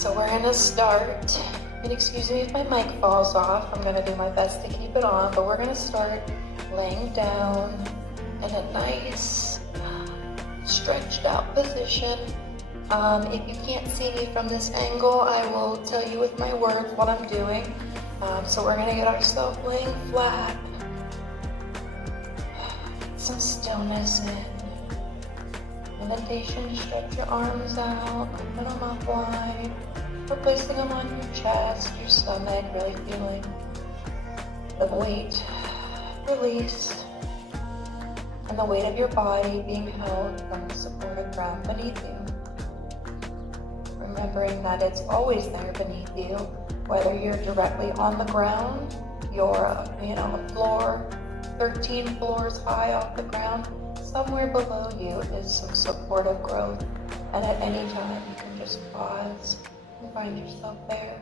So we're gonna start, and excuse me if my mic falls off, I'm gonna do my best to keep it on, but we're gonna start laying down in a nice stretched out position. If you can't see me from this angle, I will tell you with my words what I'm doing. So we're gonna get ourselves laying flat. Some stillness in. Meditation, stretch your arms out, open them up wide. We're placing them on your chest, your stomach, really feeling the weight released and the weight of your body being held from the supportive ground beneath you. Remembering that it's always there beneath you, whether you're directly on the ground, you're a floor 13 floors high off the ground, somewhere below you is some supportive growth, and at any time you can just pause and find yourself there,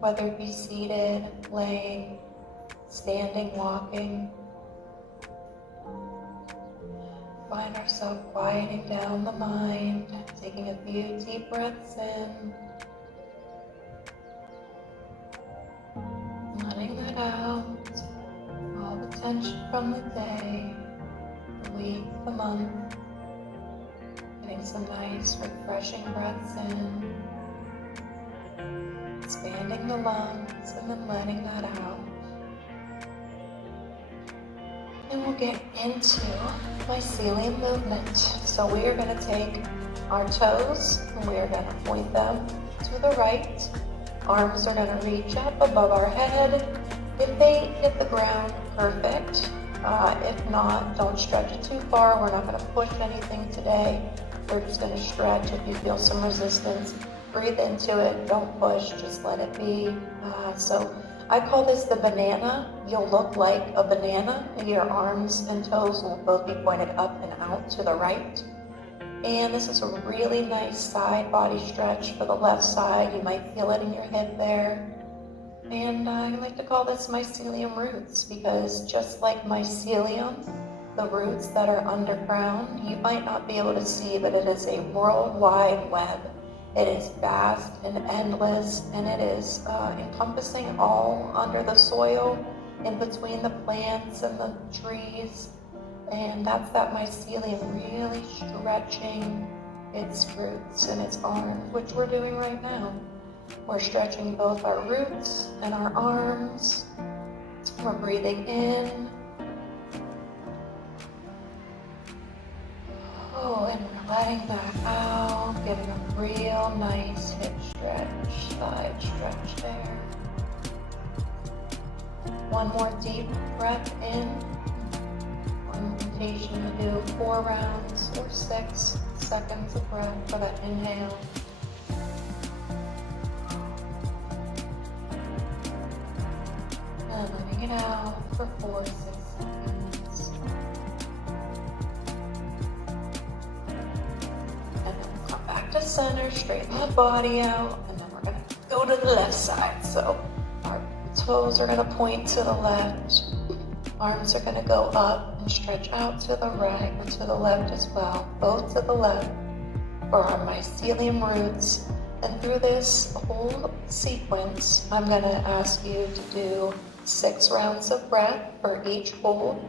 whether it be seated, laying, standing, walking. Find ourselves quieting down the mind, taking a few deep breaths in, letting that out, all the tension from the day, the week, the month, getting some nice refreshing breaths in, expanding the lungs and then letting that out. And we'll get into Mycelium Movement. So we are going to take our toes and we are going to point them to the right. Arms are going to reach up above our head. If they hit the ground, perfect. If not, don't stretch it too far. We're not going to push anything today. We're just going to stretch. If you feel some resistance, breathe into it. Don't push, just let it be. So I call this the banana. You'll look like a banana. Your arms and toes will both be pointed up and out to the right. And this is a really nice side body stretch for the left side. You might feel it in your hip there. And I like to call this mycelium roots because just like mycelium, the roots that are underground, you might not be able to see, but it is a worldwide web. It is vast and endless, and it is encompassing all under the soil, in between the plants and the trees. And that's that mycelium really stretching its roots and its arms, which we're doing right now. We're stretching both our roots and our arms. We're breathing in. Oh, and we're letting that out, getting a real nice hip stretch, side stretch there. One more deep breath in. One meditation to do 4 rounds or 6 seconds of breath for that inhale. And letting it out for 4 to 6 seconds. To center, straighten the body out, and then we're going to go to the left side. So our toes are going to point to the left, arms are going to go up and stretch out to the right and to the left as well, both to the left for our mycelium roots. And through this whole sequence, I'm going to ask you to do 6 rounds of breath for each hold.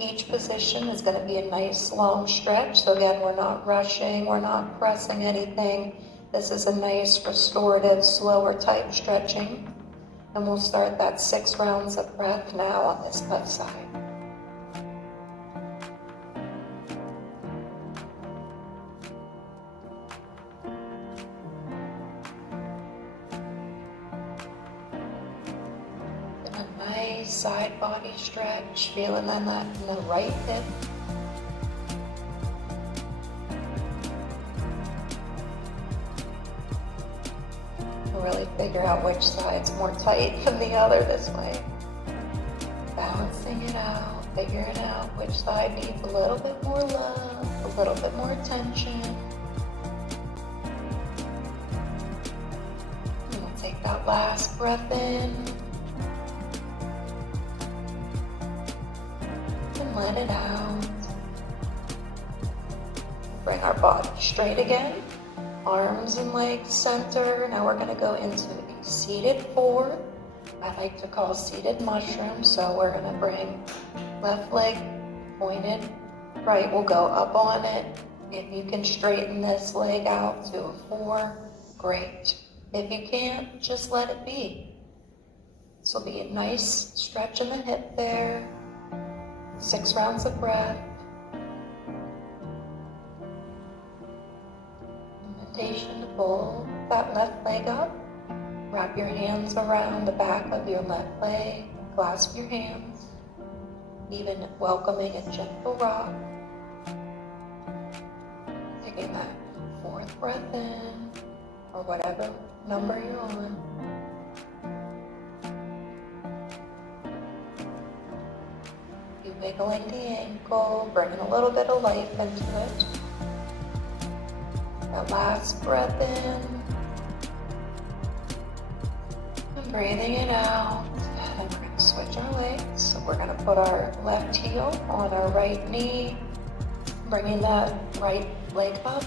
Each position is going to be a nice long stretch. So again, we're not rushing, we're not pressing anything. This is a nice restorative, slower type stretching. And we'll start that 6 rounds of breath now on this left side. Side body stretch, feeling that in the right hip. Really figure out which side's more tight than the other this way. Balancing it out, figuring out which side needs a little bit more love, a little bit more attention. And we'll take that last breath in. Let it out. Bring our body straight again. arms and legs center. Now we're gonna go into a seated forward. I like to call seated mushroom. So we're gonna bring left leg pointed, right will go up on it. If you can straighten this leg out to a 4, great. If you can't, just let it be. This will be a nice stretch in the hip there. 6 rounds of breath. Invitation to pull that left leg up. Wrap your hands around the back of your left leg. Clasp your hands. Even welcoming a gentle rock. Taking that 4th breath in, or whatever number you're on. You wiggling the ankle, bringing a little bit of life into it. That last breath in, and breathing it out. And we're going to switch our legs. So we're going to put our left heel on our right knee, bringing that right leg up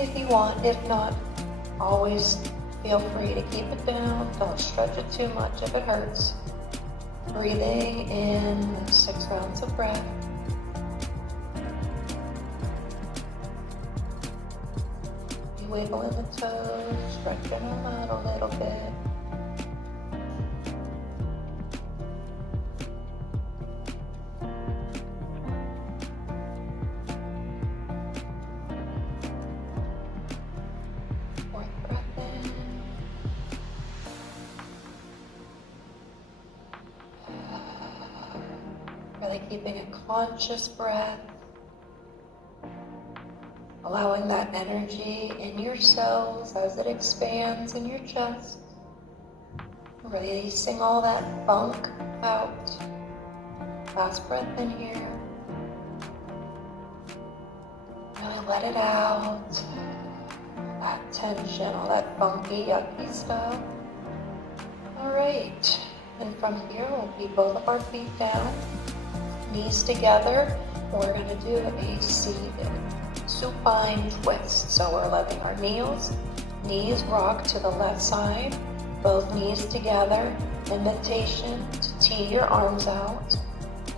if you want. If not, always feel free to keep it down. Don't stretch it too much if it hurts. Breathing in 6 rounds of breath. You wiggling the toes, stretching them out a little bit. Really keeping a conscious breath, allowing that energy in your cells as it expands in your chest, releasing all that funk out. Last breath in here. Really let it out. That tension, all that funky, yucky stuff. All right, and from here we'll keep both of our feet down. Knees together. We're going to do a seated supine twist. So we're letting our knees rock to the left side, both knees together. Invitation to tee your arms out.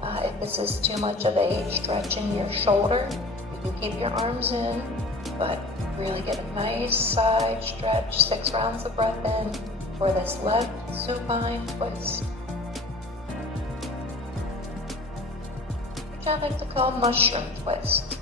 If this is too much of a stretch in your shoulder, you can keep your arms in, but really get a nice side stretch. 6 rounds of breath in for this left supine twist. I like to call mushroom twist.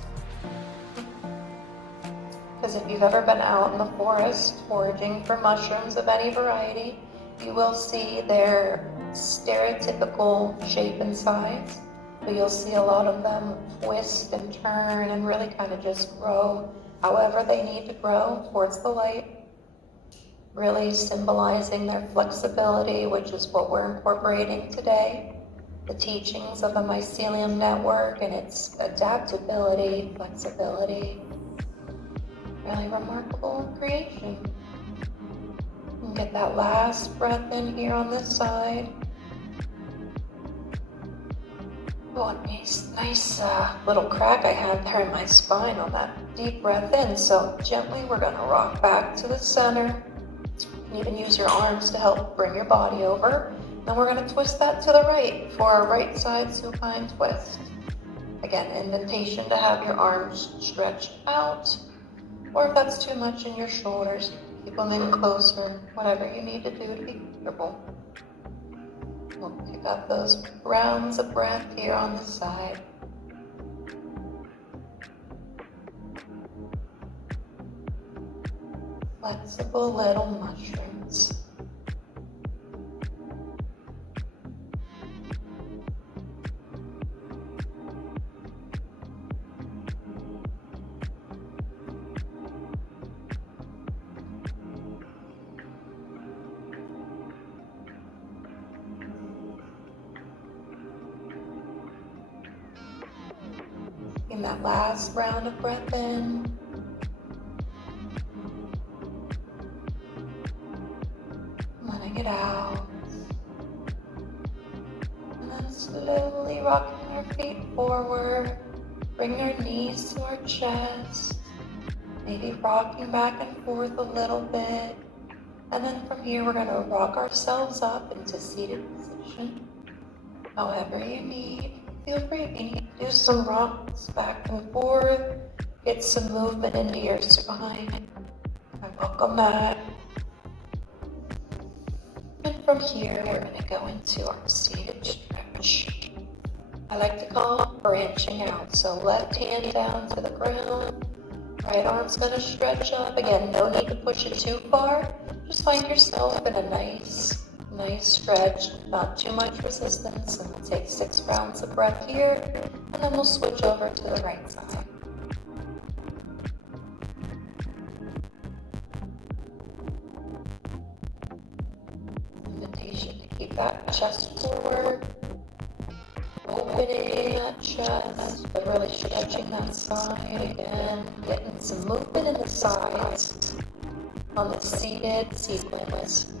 Because if you've ever been out in the forest foraging for mushrooms of any variety, you will see their stereotypical shape and size. But you'll see a lot of them twist and turn and really kind of just grow however they need to grow towards the light. Really symbolizing their flexibility, which is what we're incorporating today. The teachings of the Mycelium network and its adaptability, flexibility. Really remarkable creation. And get that last breath in here on this side. Oh, a nice little crack I had there in my spine on that deep breath in. So gently we're gonna rock back to the center. You can even use your arms to help bring your body over. Then we're going to twist that to the right for our right side supine twist. Again, invitation to have your arms stretched out, or if that's too much in your shoulders, keep them in closer, whatever you need to do to be comfortable. We'll pick up those rounds of breath here on the side. Flexible little mushrooms. In that last round of breath in. Letting it out. And then slowly rocking our feet forward. Bring our knees to our chest. maybe rocking back and forth a little bit. And then from here, we're going to rock ourselves up into seated position. However you need. Feel free if you need to do some rocks back and forth. Get some movement into your spine. I welcome that. And from here, we're going to go into our seated stretch. I like to call it branching out. So left hand down to the ground. Right arm's going to stretch up. Again, no need to push it too far. Just find yourself in a nice stretch, not too much resistance. And we'll take 6 rounds of breath here, and then we'll switch over to the right side. Invitation to keep that chest forward, opening that chest, but really stretching that side again, getting some movement in the sides on the seated sequence.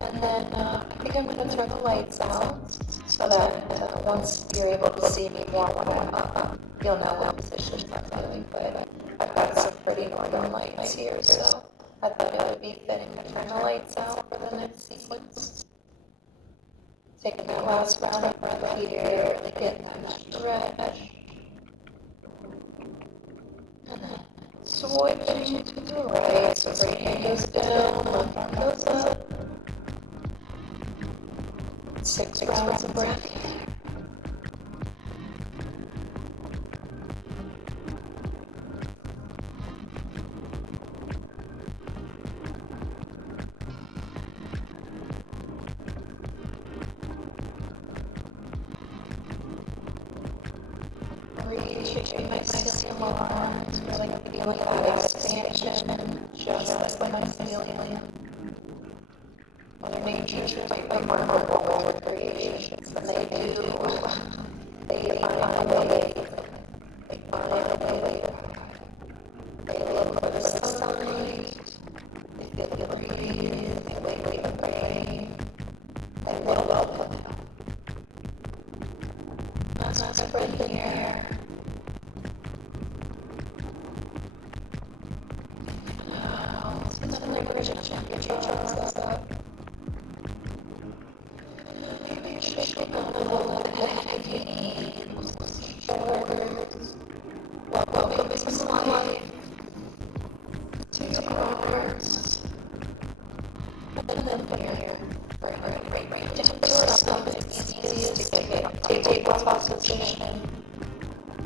And then I think I'm going to turn the lights out so that once you're able to see me more when I'm up, you'll know what positions I'm doing. But I've got some pretty northern lights here, so I thought it would be fitting to turn the lights out for the next sequence. Taking that last round of breath here, really getting that stretch. And then switching to the right, so right hand goes down, left arm goes up. 6 rounds of breath here. Reaching my mycelium arms, really feeling that expansion, just like my mycelium. Underneath you might be remarkable with creations, and they do. They find a way. They find a way. They look for the sunlight. They feel the breeze. They wait for the rain. They will welcome it. Let's breathe here. Out. And then we're going to check your arms up. Maybe shake it a little bit if you need. Shoulders. Welcome some life to your arms. And then from here, right down to our stomach. It's easiest to get tabletop position.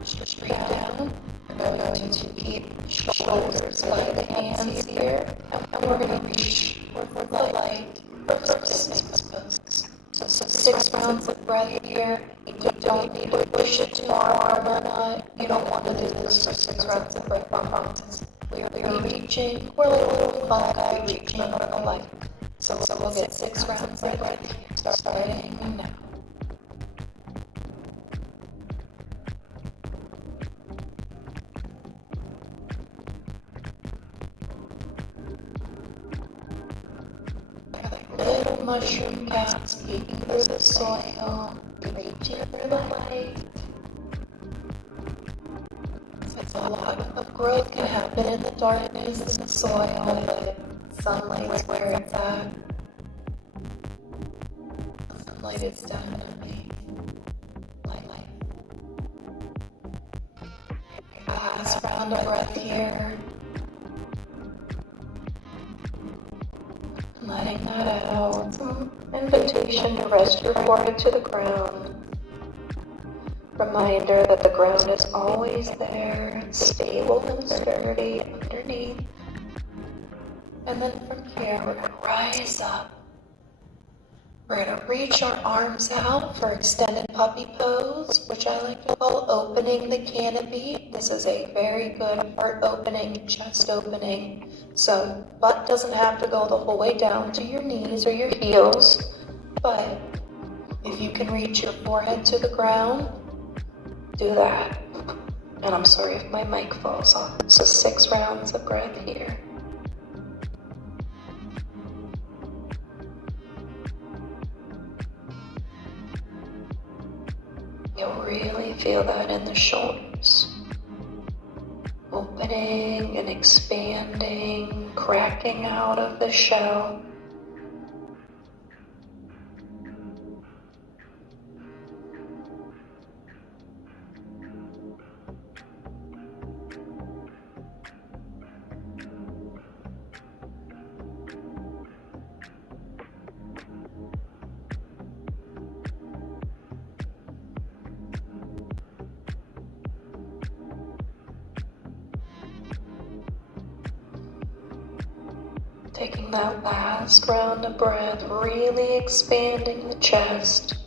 Straight down. We're going to keep shoulders by the hands here. And we're going to reach for the light for 6 poses. So 6 rounds of breath here. You don't need to push it too hard or not. You don't want to do this for 6 rounds of breath boxes. We're reaching. We're like a little fungi reaching for the light. So we'll get 6 rounds of breath here. Starting now. Little mushroom caps peeking through the soil, reaching for the light. It's a lot of growth can happen in the darkness in the soil, but sunlight's where it's at. Sunlight is definitely light. Last round of breath here. Letting that out. Invitation to rest your forehead to the ground. Reminder that the ground is always there, stable and sturdy underneath. And then from here, we're going to rise up. We're going to reach our arms out for extended puppy pose, which I like to call opening the canopy. This is a very good heart opening, chest opening. So butt doesn't have to go the whole way down to your knees or your heels, but if you can reach your forehead to the ground, do that. And I'm sorry if my mic falls off. So 6 rounds of breath here. You'll really feel that in the shoulders. opening and expanding, cracking out of the shell. Taking that last round of breath, really expanding the chest.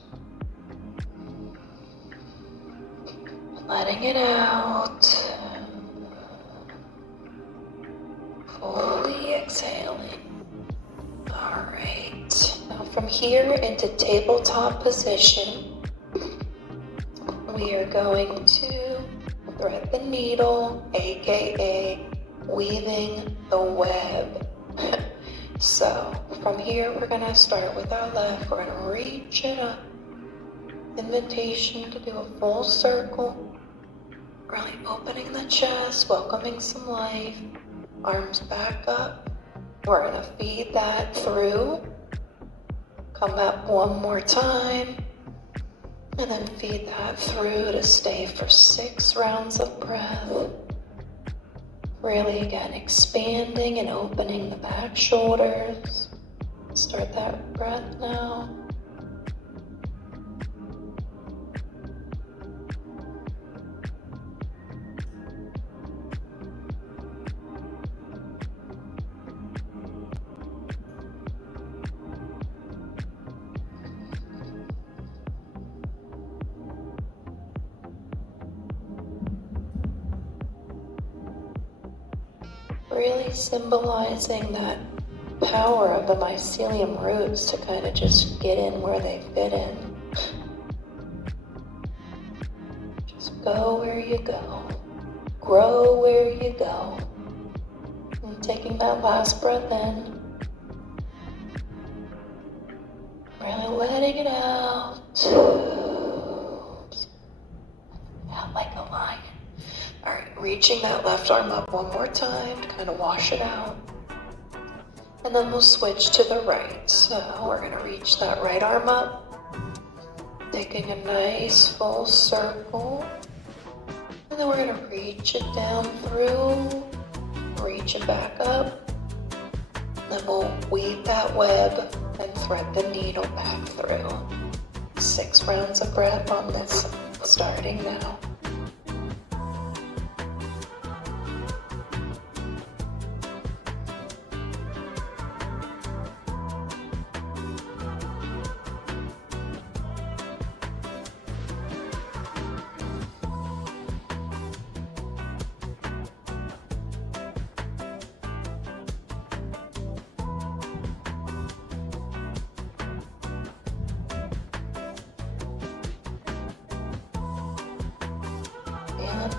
Letting it out. Fully exhaling. Alright. Now from here into tabletop position, we are going to thread the needle, aka weaving the web. So from here we're going to start with our left. We're going to reach it up. Invitation to do a full circle. Really opening the chest, welcoming some life. Arms back up. We're going to feed that through. Come up one more time. And then feed that through to stay for 6 rounds of breath. Really again expanding and opening the back shoulders. Start that breath now. Really symbolizing that power of the mycelium roots to kind of just get in where they fit in. Just go where you go. Grow where you go. And taking that last breath in. Really letting it out. Out like a lion. Alright, reaching that left arm up one more time to kind of wash it out. And then we'll switch to the right. So we're going to reach that right arm up. Taking a nice full circle. And then we're going to reach it down through. Reach it back up. Then we'll weave that web and thread the needle back through. 6 rounds of breath on this, starting now.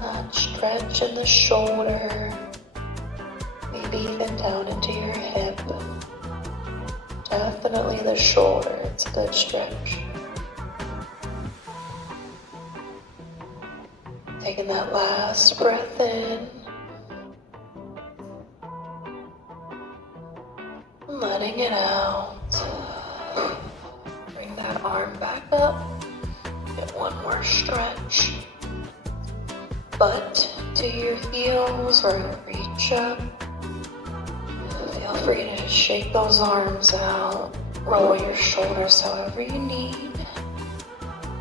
That stretch in the shoulder, maybe even down into your hip. Definitely the shoulder, it's a good stretch. Taking that last breath in. Letting it out. Bring that arm back up. Get one more stretch. Butt to your heels or reach up. Feel free to shake those arms out. Roll your shoulders however you need.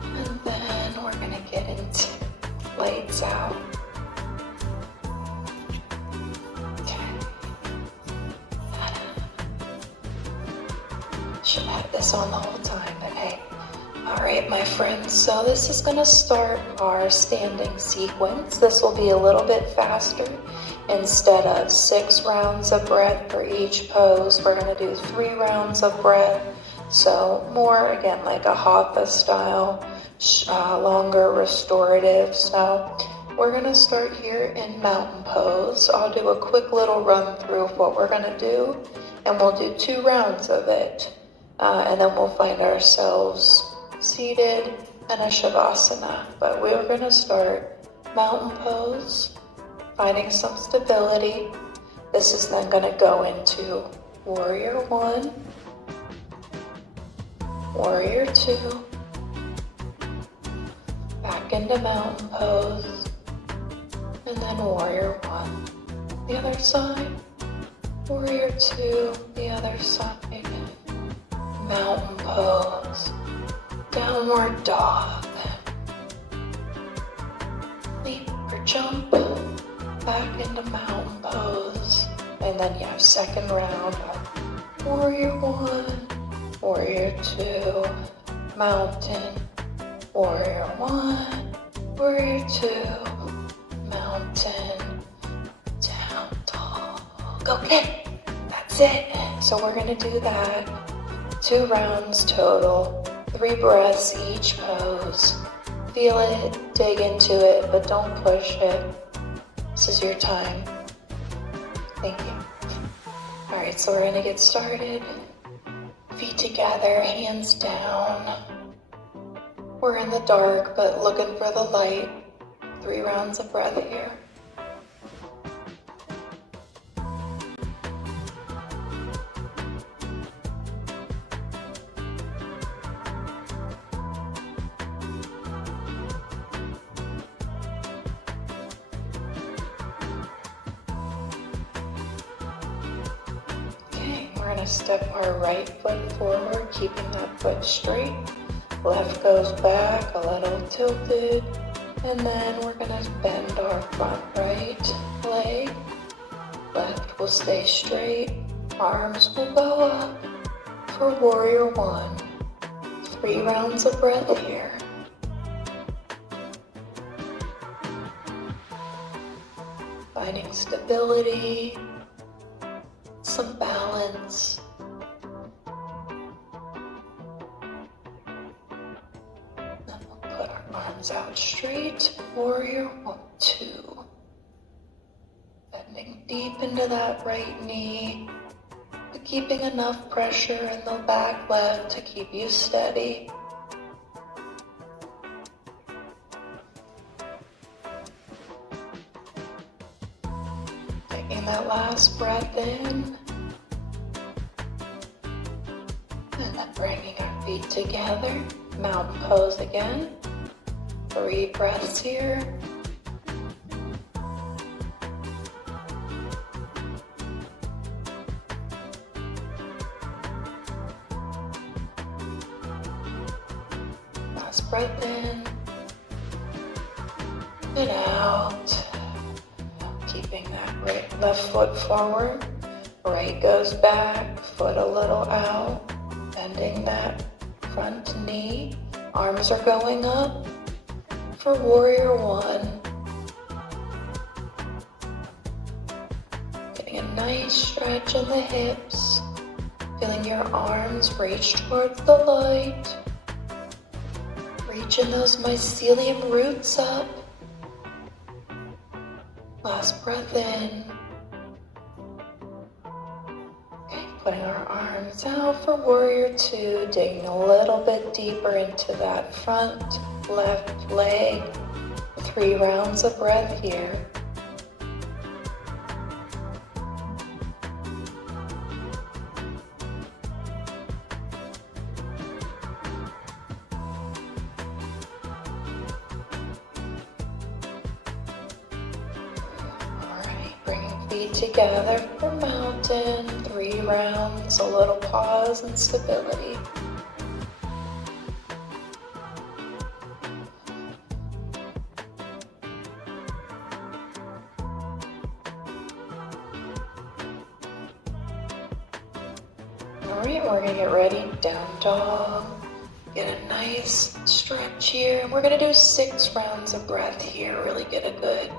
And then we're going to get into lights out. Okay. Should have this on the whole time, but hey. Alright, my friends, so this is going to start our standing sequence. This will be a little bit faster. Instead of 6 rounds of breath for each pose, we're going to do 3 rounds of breath. So more, again, like a hatha style, longer restorative. So we're going to start here in mountain pose. I'll do a quick little run through of what we're going to do, and we'll do 2 rounds of it. And then we'll find ourselves seated in a shavasana, but we're going to start mountain pose. finding some stability. This is then going to go into warrior one, warrior two, back into mountain pose, and then warrior one. The other side, warrior two, the other side, mountain pose, downward dog, leap or jump, back into mountain pose, and then you have second round of warrior one, warrior two, mountain, warrior one, warrior two, mountain, down dog. Okay, that's it. So we're gonna do that 2 rounds total, 3 breaths each pose. Feel it, dig into it, but don't push it. This is your time. Thank you. All right, so we're gonna get started. Feet together, hands down. We're in the dark, but looking for the light. 3 rounds of breath here. We're going to step our right foot forward, keeping that foot straight. Left goes back, a little tilted. And then we're going to bend our front right leg. Left will stay straight. Arms will go up for warrior one. 3 rounds of breath here. Finding stability, some balance. Then we'll put our arms out straight. Warrior one, two. Bending deep into that right knee, but keeping enough pressure in the back leg to keep you steady. Taking that last breath in. And then bringing our feet together, mountain pose again. 3 breaths here. Last breath in and out. Keeping that left foot forward. Right goes back, foot a little out. Bending that front knee, arms are going up for warrior one. Getting a nice stretch in the hips, feeling your arms reach towards the light, reaching those mycelium roots up. Last breath in. Putting our arms out for warrior two, digging a little bit deeper into that front left leg. 3 rounds of breath here. Feet together for mountain, 3 rounds, a little pause and stability. Alright, we're going to get ready, down dog. Get a nice stretch here. And we're going to do 6 rounds of breath here, really get a good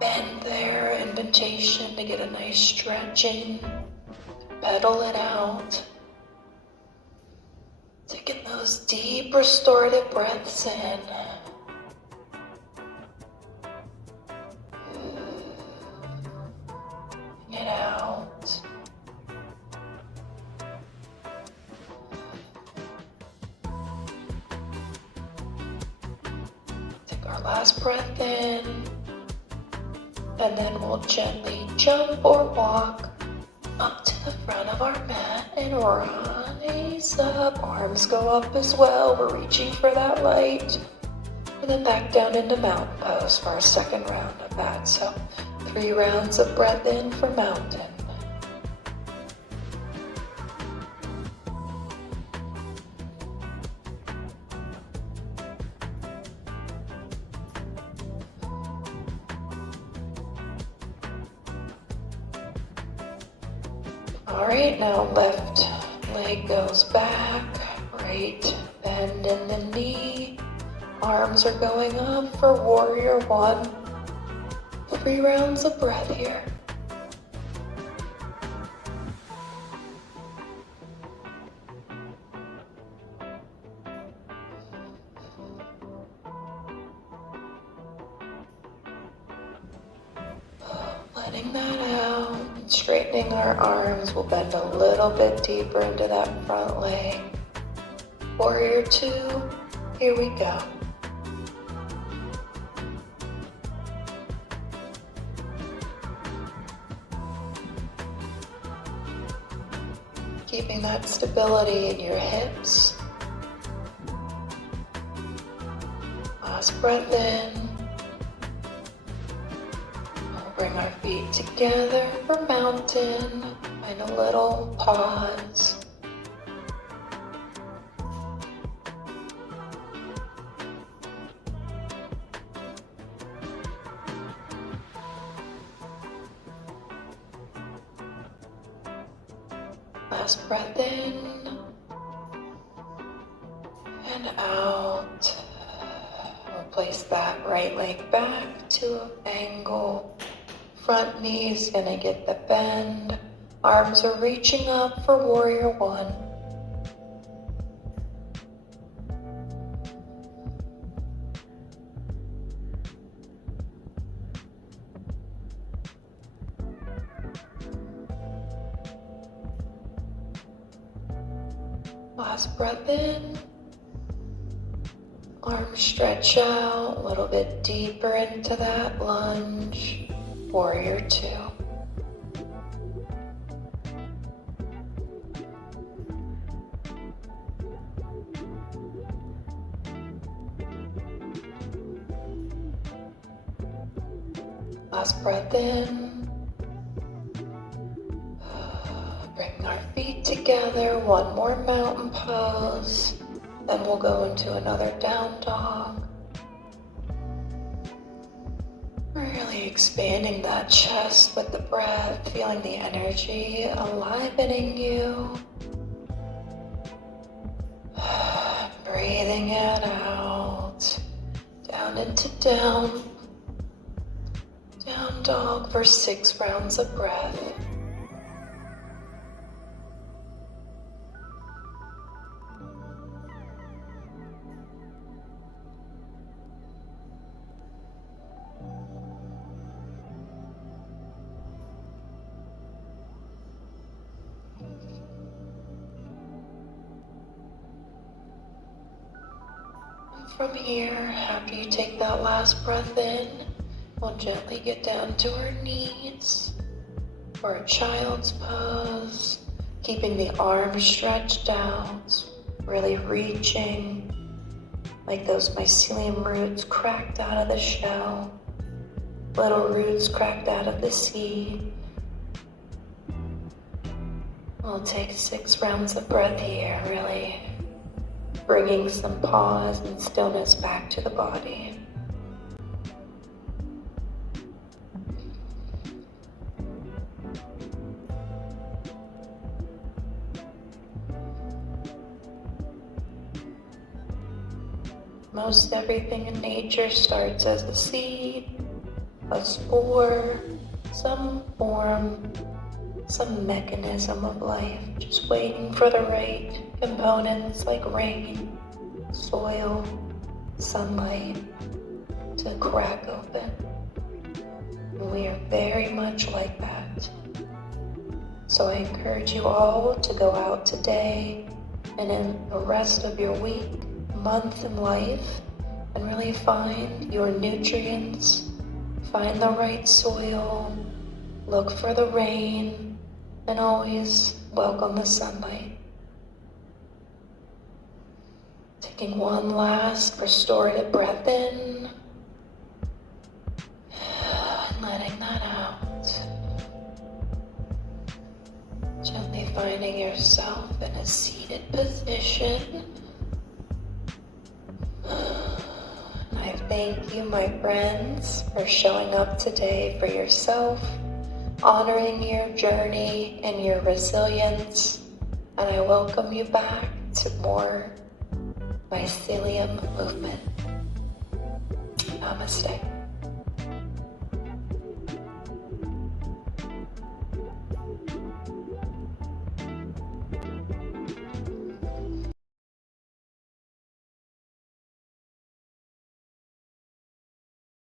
bend there, indentation to get a nice stretch in, pedal it out. Taking those deep restorative breaths in. And it out. Take our last breath in. And then we'll gently jump or walk up to the front of our mat and rise up. Arms go up as well. We're reaching for that light. And then back down into mountain pose for our second round of that. So 3 rounds of breath in for mountain. All right, now left leg goes back, right bend in the knee. Arms are going up for warrior 1. 3 rounds of breath here. Letting that out, straightening our arms. We'll bend a little bit deeper into that front leg. Warrior 2, here we go. Keeping that stability in your hips. Last breath in. We'll bring our feet together for mountain and a little pause. Last breath in and out. We'll place that right leg back to an angle. Front knee is going to get the bend. Arms are reaching up for warrior 1. Last breath in. Arms stretch out a little bit deeper into that lunge. Warrior 2. Last breath in. Bring our feet together. One more mountain pose. Then we'll go into another down dog. Really expanding that chest with the breath, feeling the energy enlivening you. Breathing it out. Down into down. Down dog for 6 rounds of breath. From here, after you take that last breath in, we'll gently get down to our knees for a child's pose, keeping the arms stretched out, really reaching like those mycelium roots cracked out of the shell, little roots cracked out of the seed. We'll take 6 rounds of breath here, really bringing some pause and stillness back to the body. Most everything in nature starts as a seed, a spore, some form, some mechanism of life, just waiting for the right components like rain, soil, sunlight to crack open. And we are very much like that. So I encourage you all to go out today and in the rest of your week, month, and life, and really find your nutrients, Find the right soil, look for the rain, and always welcome the sunlight. Taking one last restorative breath in, and letting that out. Gently finding yourself in a seated position. I thank you, my friends, for showing up today for yourself, honoring your journey and your resilience, and I welcome you back to more Mycelium Movement. Namaste.